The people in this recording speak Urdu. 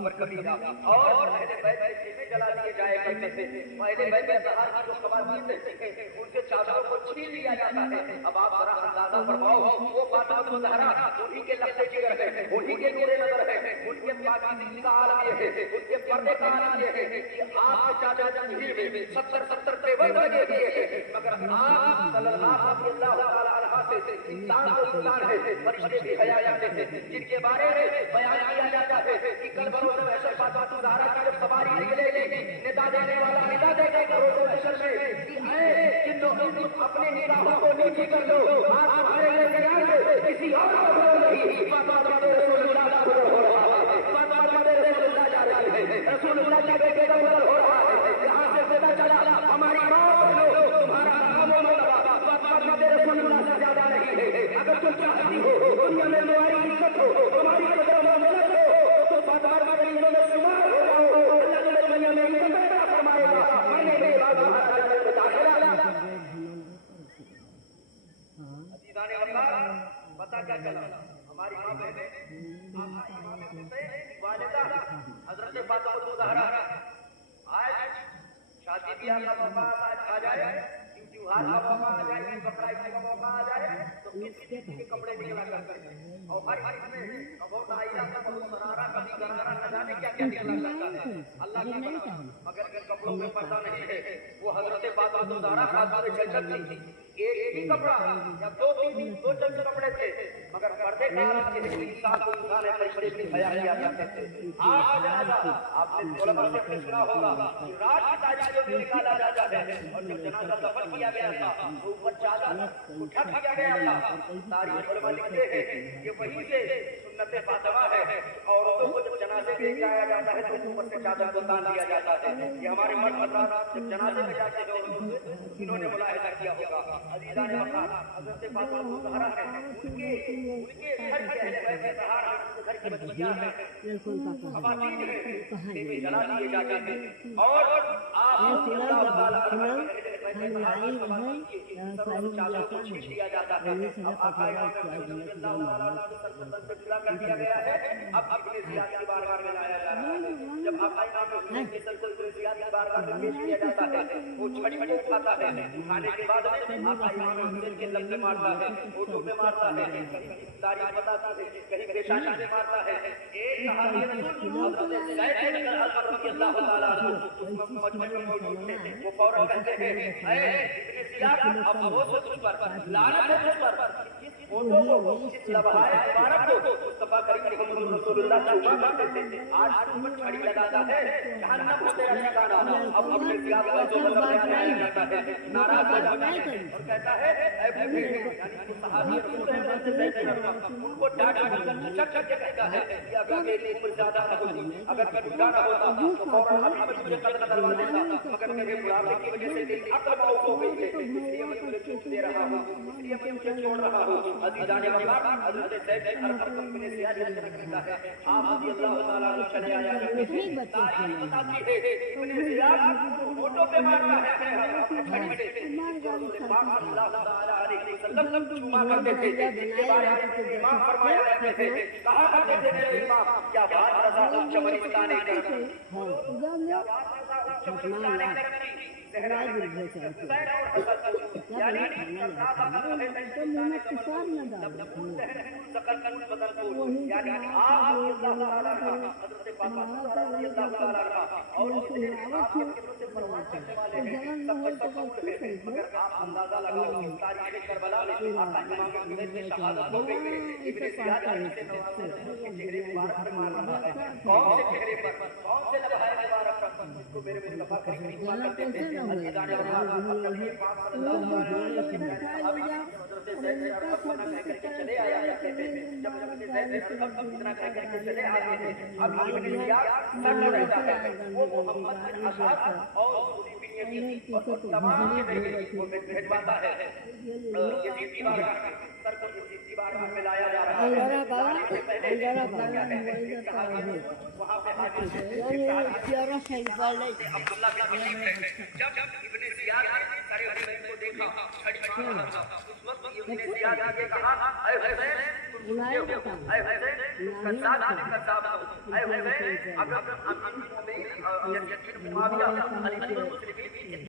اکبر کبیرہ اور اہل بیت کے خیمے جلا دیے جائے کرتے تھے. اہل بیت اطہار کی جو خواتین رہتی ہیں ان سے چادروں کو چھین لیا جاتا ہے. اب آپ ذرا اندازہ فرماؤ وہ فاطمہ الزہرا انہی کے لفظ جگر ہے, انہی کے نور نظر ہے, ان کے پاکیزگی کا عالم یہ ہے, ان کے پردے کا عالم یہ ہے کہ آپ کے چادر جنگیر میں 70 پیون لگے ہوئے ہیں, مگر آپ صلی اللہ علیہ وسلم سے انسان کو انسان ہے. فرشتے بھی حیا کرتے ہیں جن کے بارے میں بیان کیا جاتا ہے کہ کل بروز محشر فاطمہ الزہرا کی جب سواری نکلے گی, ندا دینے والا ندا دے گا بروز محشر میں کہ اے جنوں تم اپنے نگاہوں کو نیچی کر لو, آپ تمہارے لیے کسی اور کو نہیں, فاطمہ رسول اللہ کا گزر ہو رہا ہے, فاطمہ رسول اللہ جا رہی ہے, رسول اللہ کے بیٹے کا گزر ہو رہا ہے. یہاں سے پتہ چلا ہماری ماں بہنوں تمہارا نام و مرتبہ فاطمہ رسول اللہ سے زیادہ نہیں ہے. اگر تم چاہتی ہو دنیا میں تمہاری عزت ہو, تمہاری قدر و منزلت ہو, تو فاطمہ کے دلوں میں شمار ہو جاؤ. اللہ تعالیٰ دنیا میں عزت پیدا فرمائے گا. مرنے کے بعد تمہارا جنت میں داخلہ. عزیزان اللہ, پتہ کیا چلا ہماری ماں بہنیں والدہ حضرت فاطمہ الزہرا آج شادی بیاہ کا موقع آ جائے, تیوہار کا موقع آ جائے, بقرہ عید کا موقع آ جائے تو کسی کے کپڑے نکلا کرتے ہیں اور ہر چیز میں بہت آئیہ بہت سرارا کبھی گرارا نہ جانے کیا کیا نکلا کرتا ہے. اللہ کی بنا مگر ان کپڑوں میں پردہ نہیں ہے. وہ حضرت فاطمہ الزہرا خاتون چل تھی, ایک ہی کپڑا یا دو چند کپڑے تھے, مگر پردے کا عالم یہ ہے کہ انسان کو انسان ہے, فرشتے بھی حیا کیا کرتے تھے. آج جنازہ آپ نے علماء سے اپنے سنا ہوگا کہ رات کی تاریخوں میں نکالا جاتا ہے, اور جب جنازہ دفن کیا گیا تھا تو اوپر چادر کو ڈھک دیا گیا تھا. تاریخ علماء لکھتے ہیں کہ وہی سے سنت فاطمہ ہے, عورتوں کو جب جنازے میں جایا جاتا ہے تو اوپر سے چادر کو تان دیا جاتا ہے. یہ ہمارے مرد حضرات جب جنازے میں جاتے ہیں انہوں نے ملاحظہ کیا ہوگا. عزیزان وطن, حضرت فاطمہ الزہرا ہے, ان کے گھر کے اہل بیت کے سہارا گھر کی بچیاں ہیں, خواتین ہیں, خیمے جلا دیے جاتے ہیں اور آپ اللہ تعالیٰ چادر کو چھین لیا جاتا ہے. اب آقائے اللہ تعالیٰ سے جدا کر دیا گیا ہے. اب ابن زیاد کی بارگاہ میں لایا جا رہا ہے. جب آقائے کے سر کو ابن زیاد کی بارگاہ میں پیش کیا جاتا ہے, وہ چھڑی کو اٹھاتا ہے, اٹھانے کے بعد آقائے کے لب میں مارتا ہے, ہونٹوں میں مارتا ہے, تاریخ بتاتا ہے کہیں پیشانی سے مارتا ہے. ایک صحابی رسول حضرت زید بن ارقم رضی اللہ تعالیٰ عنہ اس مجمع میں موجود تھے. وہ فوراً کہتے ہیں اے ابن زیاد, اب ابوس تجھ پر, لعنت ہے تجھ پر, جس ہونٹوں کو, جس لبہائے مبارک کو مصطفیٰ کریم محمد رسول اللہ چوما کرتے تھے, آج تم پر چھڑی لگاتا ہے. جہنم ہو تیرا ٹھکانہ. اب ابن زیاد کا جو بیان آیا جاتا ہے ناراض ہو جاتا ہے اور کہتا ہے اے بوڑھے, یعنی وہ صحابی رسول ہیں حضرت زید بن ارقم, ان کو ڈانٹ کر چک چک کے کہتا ہے کہ اگر میری عمر زیادہ نہ ہوتی, اگر میں بوڑھا نہ ہوتا تو فوراً ابھی مجھے قتل کروا دیتا, مگر میرے بڑھاپے کی وجہ سے میری عقل معاف ہو گئی ہے, اس لیے میں تمہیں چھوٹ دے رہا ہوں, اس لیے میں تجھے چھوڑ رہا ہوں. عزیزان وطن, حضرت زید بن ارقم بن زیاد نے کہا ہے آپ رضی اللہ تعالیٰ عنہ چلے آیا کرتے تھے. تاریخ بتاتی ہے ابن زیاد ہونٹوں پہ مارتا ہے اپنے چھڑی سے, جو رسول پاک صلی اللہ تعالیٰ علیہ وسلم چوما کرتے تھے. اس کے بارے میں امام فرمایا کرتے تھے, کہا کرتے تھے میرے امام, کیا بات رضا چمنستانے کرتی, کیا بات رضا چمنستانے کرتی, چلے آیا کرتے تھے. جب اتنا کہہ کر کے چلے آتے ہیں, اب ابن زیاد سر میں رہتا ہے, وہ محمد بن اشعث اور پوری بنیادی اور تمام کے بیٹے وہ بھیجواتا ہے یزید کی بارگاہ میں, سر کو یزید کی بارگاہ میں لایا جا رہا ہے. وہاں پہ حاضر عبداللہ کے غریب ہے. جب ابن زیاد نے سارے حسین کو دیکھا, چھڑی مار رہا تھا, اس وقت ابن زیاد نے کہا اے حسین اے حسین قصاب نے قصاب اے حسین اگر امین مومن یزید بن معاویہ خلیفۃ المسلمین